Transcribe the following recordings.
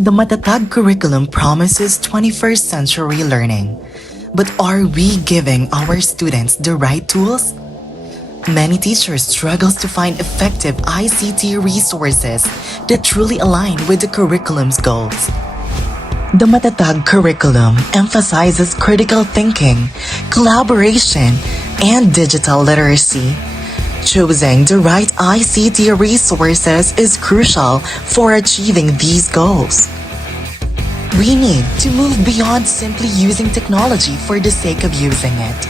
The Matatag curriculum promises 21st century learning. But are we giving our students the right tools? Many teachers struggle to find effective ICT resources that truly align with the curriculum's goals. The Matatag curriculum emphasizes critical thinking, collaboration, and digital literacy. Choosing the right ICT resources is crucial for achieving these goals. We need to move beyond simply using technology for the sake of using it.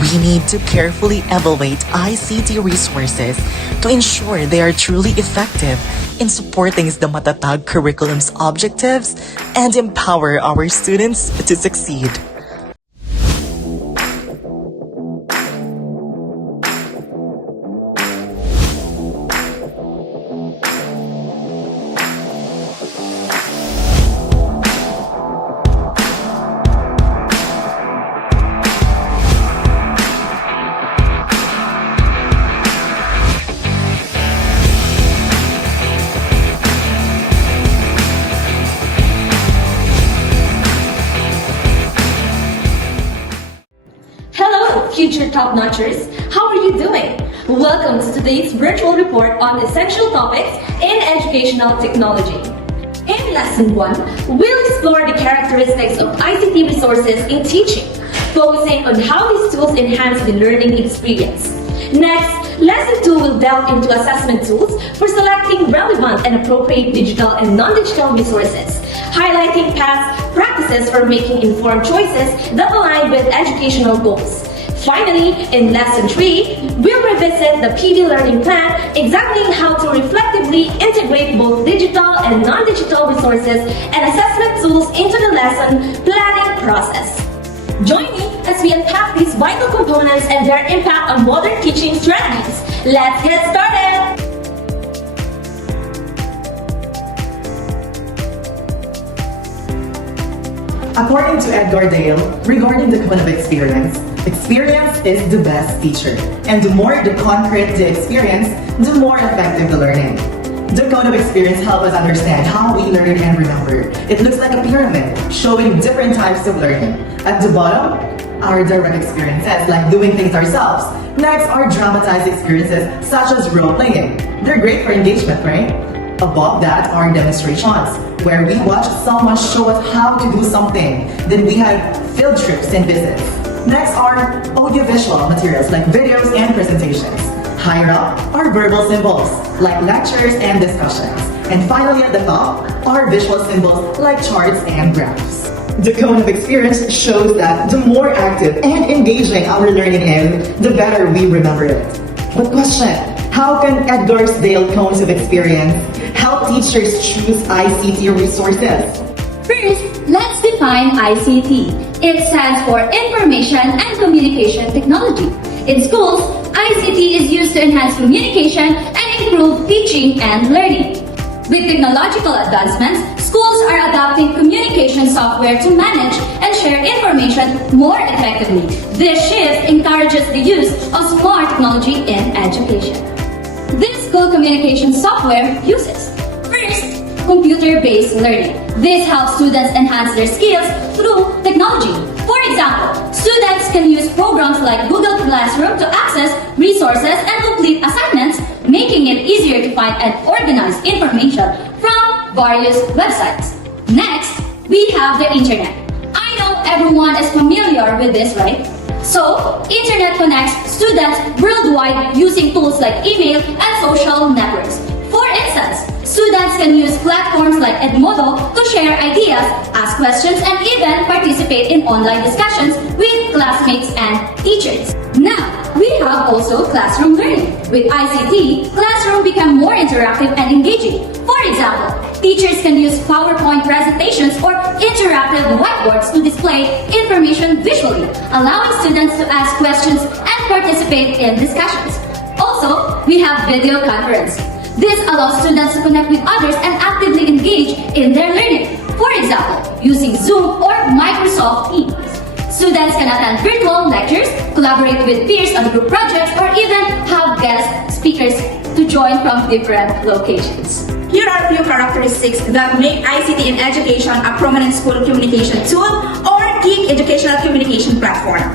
We need to carefully evaluate ICT resources to ensure they are truly effective in supporting the Matatag curriculum's objectives and empower our students to succeed. Future top-notchers, how are you doing? Welcome to today's virtual report on essential topics in educational technology. In Lesson 1, we'll explore the characteristics of ICT resources in teaching, focusing on how these tools enhance the learning experience. Next, Lesson 2 will delve into assessment tools for selecting relevant and appropriate digital and non-digital resources, highlighting past practices for making informed choices that align with educational goals. Finally, in Lesson 3, we'll revisit the PD Learning Plan, examining how to reflectively integrate both digital and non-digital resources and assessment tools into the lesson planning process. Join me as we unpack these vital components and their impact on modern teaching strategies. Let's get started! According to Edgar Dale, regarding the cone of experience is the best teacher. And the more the concrete the experience, the more effective the learning. The cone of experience helps us understand how we learn and remember. It looks like a pyramid, showing different types of learning. At the bottom are direct experiences, like doing things ourselves. Next are dramatized experiences, such as role-playing. They're great for engagement, right? Above that are demonstrations, where we watch someone show us how to do something. Then we have field trips and visits. Next are audiovisual materials like videos and presentations. Higher up are verbal symbols like lectures and discussions. And finally at the top are visual symbols like charts and graphs. The cone of experience shows that the more active and engaging our learning is, the better we remember it. But question, how can Edgar's Dale cones of experience help teachers choose ICT resources? First, let's define ICT. It stands for Information and Communication Technology. In schools, ICT is used to enhance communication and improve teaching and learning. With technological advancements, schools are adopting communication software to manage and share information more effectively. This shift encourages the use of smart technology in education. This school communication software uses: first, computer-based learning. This helps students enhance their skills through technology. For example, students can use programs like Google Classroom to access resources and complete assignments, making it easier to find and organize information from various websites. Next, we have the internet. I know everyone is familiar with this, right? So, internet connects students worldwide using tools like email and social networks. For instance, students can use platforms like Edmodo to share ideas, ask questions, and even participate in online discussions with classmates and teachers. Now, we have also classroom learning. With ICT, classroom become more interactive and engaging. For example, teachers can use PowerPoint presentations or interactive whiteboards to display information visually, allowing students to ask questions and participate in discussions. Also, we have video conference. This allows students to connect with others and actively engage in their learning. For example, using Zoom or Microsoft Teams. Students can attend virtual lectures, collaborate with peers on group projects, or even have guest speakers to join from different locations. Here are a few characteristics that make ICT in education a prominent school communication tool or key educational communication platform.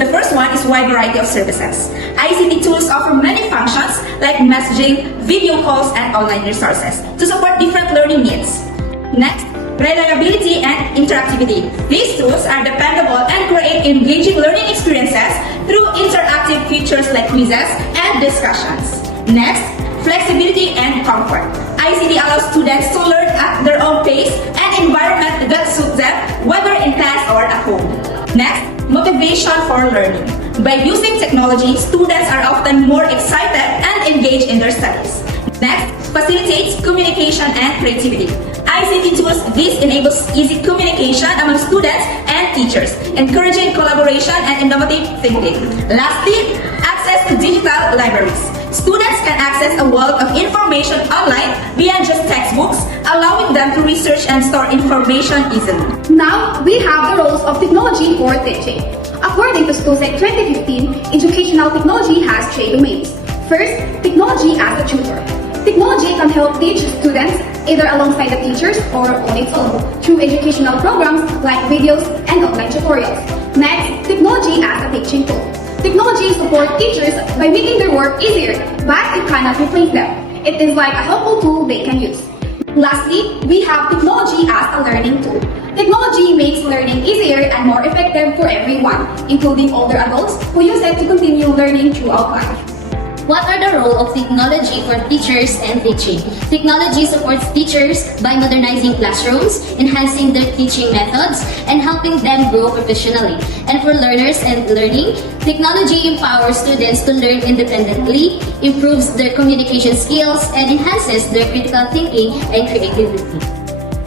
The first one is wide variety of services. ICT tools offer many functions like messaging, video calls, and online resources to support different learning needs. Next, reliability and interactivity. These tools are dependable and create engaging learning experiences through interactive features like quizzes and discussions. Next, flexibility and comfort. ICT allows students to learn at their own pace and environment that suits them, whether in class or at home. Next, motivation for learning. By using technology, students are often more excited and engaged in their studies. Next, facilitates communication and creativity. ICT tools, this enables easy communication among students and teachers, encouraging collaboration and innovative thinking. Lastly, access to digital libraries. Students can access a wealth of information online beyond just textbooks, allowing them to research and store information easily. Now, we have the roles of technology for teaching. According to SchoolSec 2015, educational technology has 3 domains. First, technology as a tutor. Technology can help teach students either alongside the teachers or on its own through educational programs like videos and online tutorials. Next, technology as a teaching tool. Technology supports teachers by making their work easier, but it cannot replace them. It is like a helpful tool they can use. Lastly, we have technology as a learning tool. Technology makes learning easier and more effective for everyone, including older adults who use it to continue learning throughout life. What are the role of technology for teachers and teaching? Technology supports teachers by modernizing classrooms, enhancing their teaching methods, and helping them grow professionally. And for learners and learning, technology empowers students to learn independently, improves their communication skills, and enhances their critical thinking and creativity.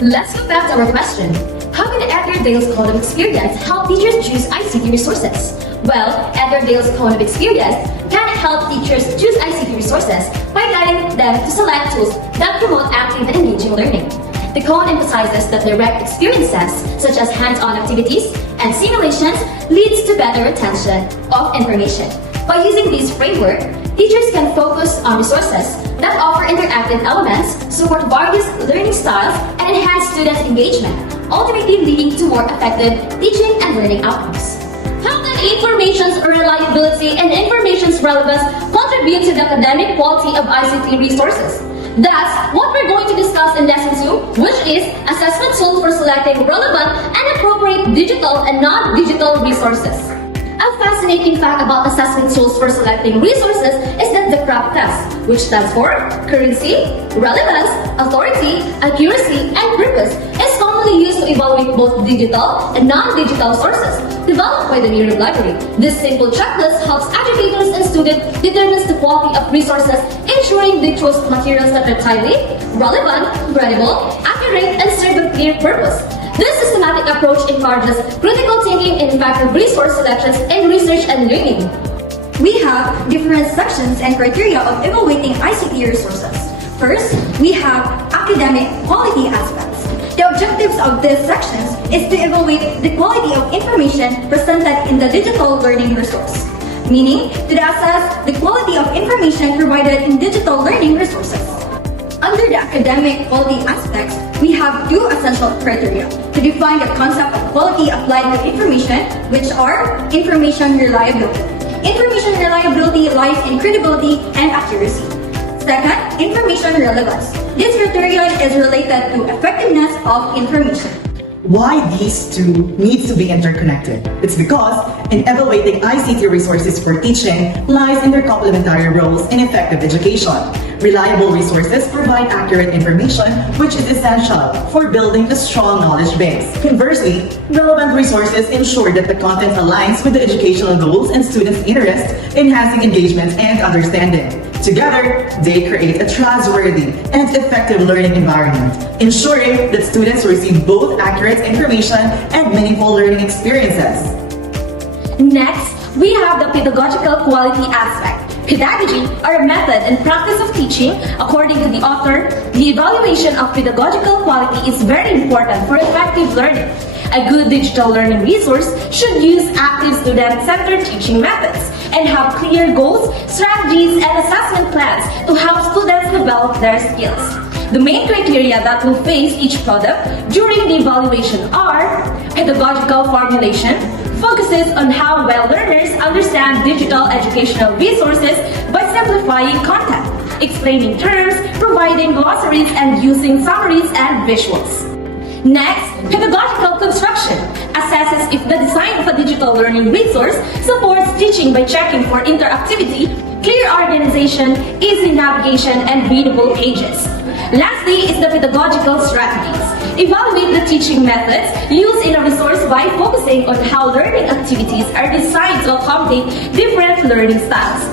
Let's go back to our question. How can Edgar Dale's Cone of Experience help teachers choose ICT resources? Well, Edgar Dale's Cone of Experience can help teachers choose ICT resources by guiding them to select tools that promote active and engaging learning. The cone emphasizes that direct experiences, such as hands-on activities and simulations, leads to better retention of information. By using this framework, teachers can focus on resources that offer interactive elements, support various learning styles, and enhance students' engagement, ultimately leading to more effective teaching and learning outcomes. How can information's reliability and information's relevance contribute to the academic quality of ICT resources? That's what we're going to discuss in Lesson 2, which is assessment tools for selecting relevant and appropriate digital and non-digital resources. A fascinating fact about assessment tools for selecting resources is that the CRAP test, which stands for Currency, Relevance, Authority, Accuracy, and Purpose, is commonly used to evaluate both digital and non-digital sources developed by the New Library. This simple checklist helps educators and students determine the quality of resources, ensuring they choose materials that are timely, relevant, credible, accurate, and serve a clear purpose. This systematic approach encourages critical thinking and effective resource selections in research and learning. We have different sections and criteria of evaluating ICT resources. First, we have academic quality aspects. The objectives of these sections is to evaluate the quality of information presented in the digital learning resource, meaning to assess the quality of information provided in digital learning resources. Under the academic quality aspects, we have 2 essential criteria to define the concept of quality applied to information, which are information reliability. Information reliability lies in credibility and accuracy. Second, information relevance. This criterion is related to effectiveness of information. Why these two needs to be interconnected? It's because in evaluating ICT resources for teaching lies in their complementary roles in effective education. Reliable resources provide accurate information, which is essential for building a strong knowledge base. Conversely, relevant resources ensure that the content aligns with the educational goals and students' interests, enhancing engagement and understanding. Together, they create a trustworthy and effective learning environment, ensuring that students receive both accurate information and meaningful learning experiences. Next, we have the pedagogical quality aspect. Pedagogy, or method and practice of teaching, according to the author, the evaluation of pedagogical quality is very important for effective learning. A good digital learning resource should use active student-centered teaching methods and have clear goals, strategies, and assessment plans to help students develop their skills. The main criteria that will face each product during the evaluation are pedagogical formulation, focuses on how well learners understand digital educational resources by simplifying content, explaining terms, providing glossaries, and using summaries and visuals. Next, pedagogical construction assesses if the design of a digital learning resource supports teaching by checking for interactivity, clear organization, easy navigation, and readable pages. Lastly is the pedagogical strategies. Evaluate the teaching methods used in a resource by focusing on how learning activities are designed to accommodate different learning styles.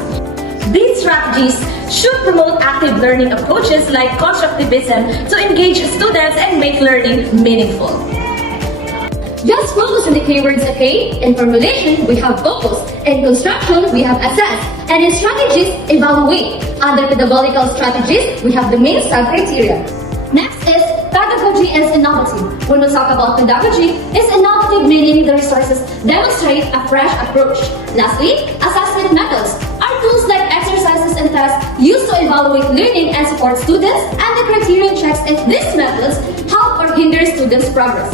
These strategies should promote active learning approaches like constructivism to engage students and make learning meaningful. Just focus on the keywords, okay? In formulation, we have focus. In construction, we have assess. And in strategies, evaluate. Under pedagogical strategies, we have the main sub-criteria. Next is pedagogy is innovative. When we talk about pedagogy, it's innovative meaning the resources demonstrate a fresh approach. Lastly, assessment methods are tools like exercises and tests used to evaluate learning and support students, and the criterion checks if these methods help or hinder students' progress.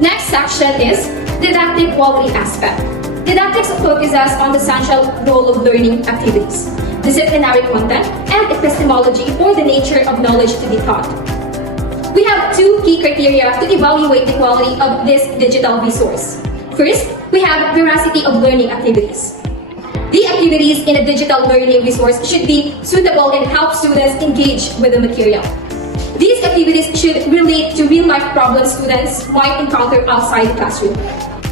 Next section is didactic quality aspect. Didactics focuses on the essential role of learning activities, disciplinary content, and epistemology for the nature of knowledge to be taught. We have two key criteria to evaluate the quality of this digital resource. First, we have veracity of learning activities. The activities in a digital learning resource should be suitable and help students engage with the material. These activities should relate to real-life problems students might encounter outside the classroom.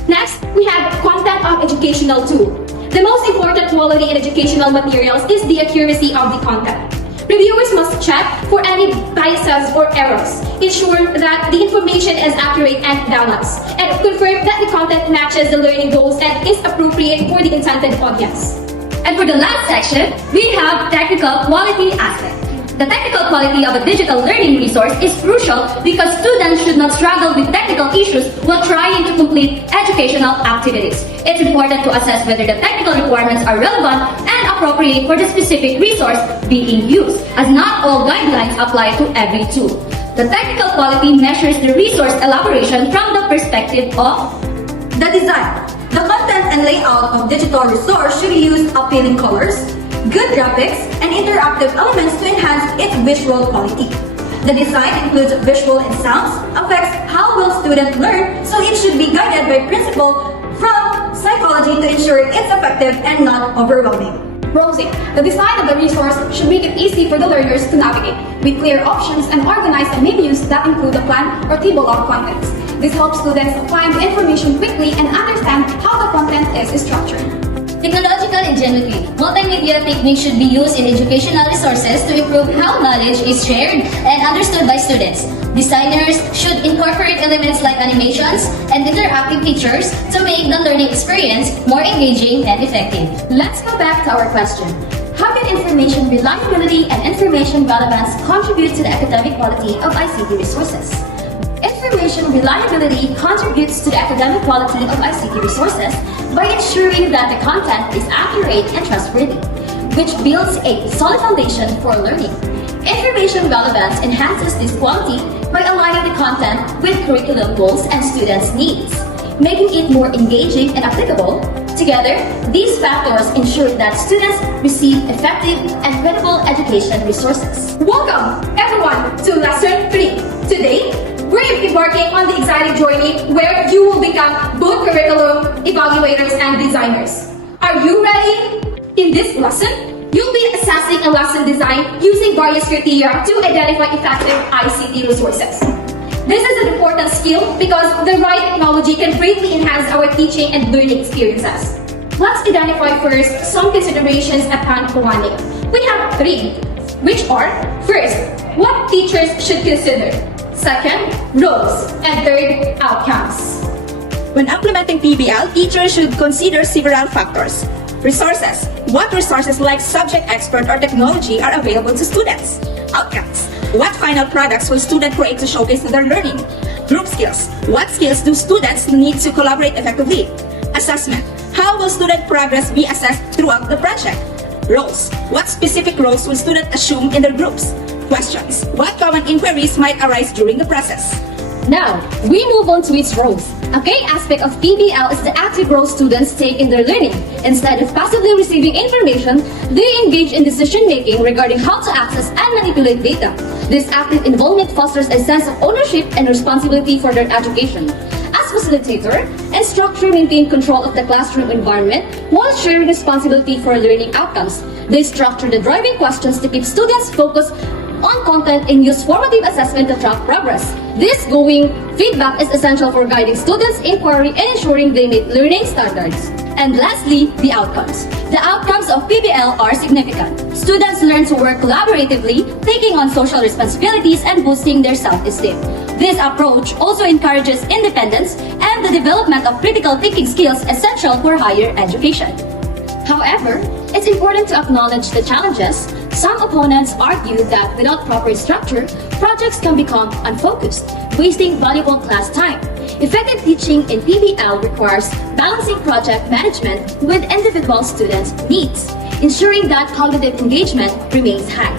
Next, we have content of educational tool. The most important quality in educational materials is the accuracy of the content. Reviewers must check for any biases or errors, ensure that the information is accurate and balanced, and confirm that the content matches the learning goals and is appropriate for the intended audience. And for the last section, we have technical quality aspect. The technical quality of a digital learning resource is crucial because students should not struggle with technical issues while trying to complete educational activities. It's important to assess whether the technical requirements are relevant and appropriate for the specific resource being used, as not all guidelines apply to every tool. The technical quality measures the resource elaboration from the perspective of The design. The content and layout of digital resource should use appealing colors, good graphics, and interactive elements to enhance its visual quality. The design includes visual and sounds, affects how will students learn, so it should be guided by principle from psychology to ensure it's effective and not overwhelming. Browsing. The design of the resource should make it easy for the learners to navigate, with clear options and organized menus that include a plan or table of contents. This helps students find the information quickly and understand how the content is structured. technological ingenuity. Multimedia techniques should be used in educational resources to improve how knowledge is shared and understood by students. Designers should incorporate elements like animations and interactive features to make the learning experience more engaging and effective. Let's go back to our question. How can information reliability and information relevance contribute to the academic quality of ICT resources? Information reliability contributes to the academic quality of ICT resources by ensuring that the content is accurate and trustworthy, which builds a solid foundation for learning. Information relevance enhances this quality by aligning the content with curriculum goals and students' needs, making it more engaging and applicable. Together, these factors ensure that students receive effective and credible education resources. Welcome, everyone, to Lesson 3. Today, we're embarking on the exciting journey where you will become both curriculum evaluators and designers. Are you ready? In this lesson, you'll be assessing a lesson design using various criteria to identify effective ICT resources. This is an important skill because the right technology can greatly enhance our teaching and learning experiences. Let's identify first some considerations upon planning. We have 3, which are: first, what teachers should consider; second, roles; and third, outcomes. When implementing PBL, teachers should consider several factors. Resources. What resources like subject expert or technology are available to students? Outcomes. What final products will students create to showcase their learning? Group skills. What skills do students need to collaborate effectively? Assessment. How will student progress be assessed throughout the project? Roles. What specific roles will students assume in their groups? questions. What common inquiries might arise during the process? Now, we move on to its roles. A key aspect of PBL is the active role students take in their learning. Instead of passively receiving information, they engage in decision-making regarding how to access and manipulate data. This active involvement fosters a sense of ownership and responsibility for their education. As facilitator, instructor maintain control of the classroom environment while sharing responsibility for learning outcomes. They structure the driving questions to keep students focused on content and use formative assessment to track progress. This going feedback is essential for guiding students' inquiry and ensuring they meet learning standards. And lastly, the outcomes. The outcomes of PBL are significant. Students learn to work collaboratively, taking on social responsibilities and boosting their self-esteem. This approach also encourages independence and the development of critical thinking skills essential for higher education. However, it's important to acknowledge the challenges. Some opponents argue that without proper structure, projects can become unfocused, wasting valuable class time. Effective teaching in PBL requires balancing project management with individual students' needs, ensuring that cognitive engagement remains high.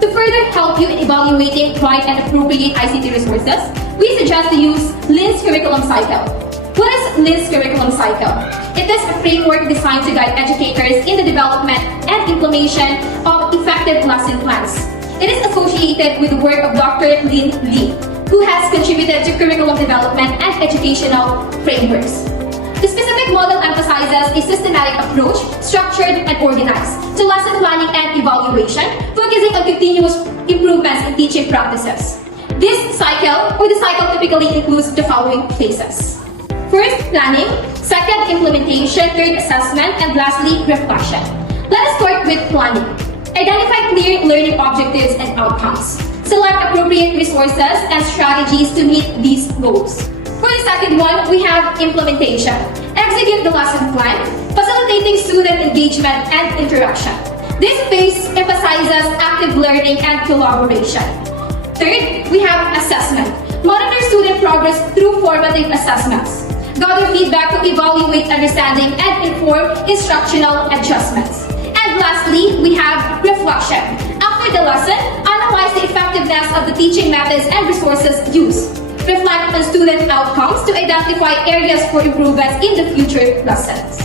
To further help you in evaluating right and appropriate ICT resources, we suggest to use Lynn's Curriculum Cycle. What is Lynn's Curriculum Cycle? It is a framework designed to guide educators in the development and implementation of effective lesson plans. It is associated with the work of Dr. Lynn Lee, who has contributed to curriculum development and educational frameworks. The specific model emphasizes a systematic approach, structured and organized, to lesson planning and evaluation, focusing on continuous improvements in teaching practices. This cycle, or the cycle, typically includes the following phases. First, planning. Second, implementation. Third, assessment. And lastly, reflection. Let us start with planning. Identify clear learning objectives and outcomes. Select appropriate resources and strategies to meet these goals. For the second one, we have implementation. Execute the lesson plan, facilitating student engagement and interaction. This phase emphasizes active learning and collaboration. Third, we have assessment. Monitor student progress through formative assessments. Gather feedback to evaluate understanding and inform instructional adjustments. And lastly, we have reflection. After the lesson, analyze the effectiveness of the teaching methods and resources used. Reflect on student outcomes to identify areas for improvements in the future lessons.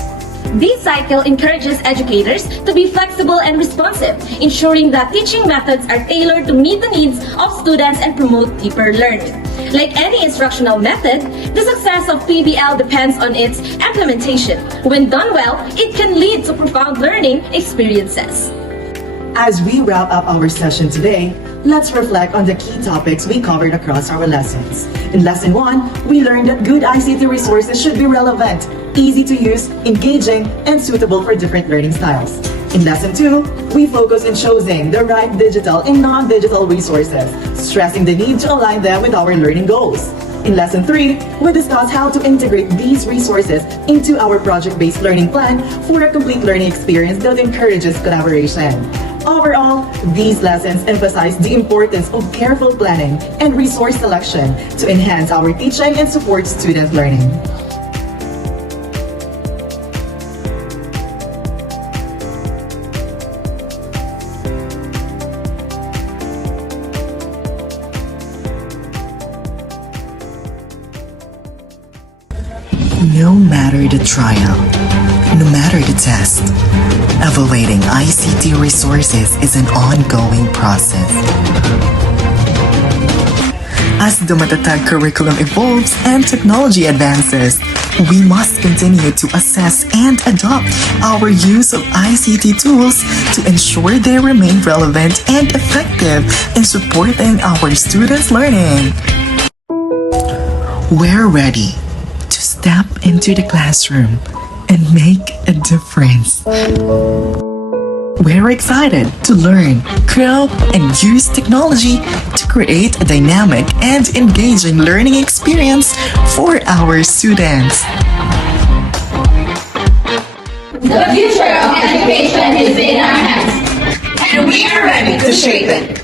This cycle encourages educators to be flexible and responsive, ensuring that teaching methods are tailored to meet the needs of students and promote deeper learning. Like any instructional method, the success of PBL depends on its implementation. When done well, it can lead to profound learning experiences. As we wrap up our session today, let's reflect on the key topics we covered across our lessons. In Lesson 1, we learned that good ICT resources should be relevant, easy to use, engaging, and suitable for different learning styles. In Lesson 2, we focus on choosing the right digital and non-digital resources, stressing the need to align them with our learning goals. In Lesson 3, we discuss how to integrate these resources into our project-based learning plan for a complete learning experience that encourages collaboration. Overall, these lessons emphasize the importance of careful planning and resource selection to enhance our teaching and support student learning. No matter the trial, no matter the test, evaluating ICT resources is an ongoing process. As the Matatag curriculum evolves and technology advances, we must continue to assess and adopt our use of ICT tools to ensure they remain relevant and effective in supporting our students' learning. We're ready to step into the classroom and make a difference. We're excited to learn, grow, and use technology to create a dynamic and engaging learning experience for our students. The future of education is in our hands, And we are ready to shape it.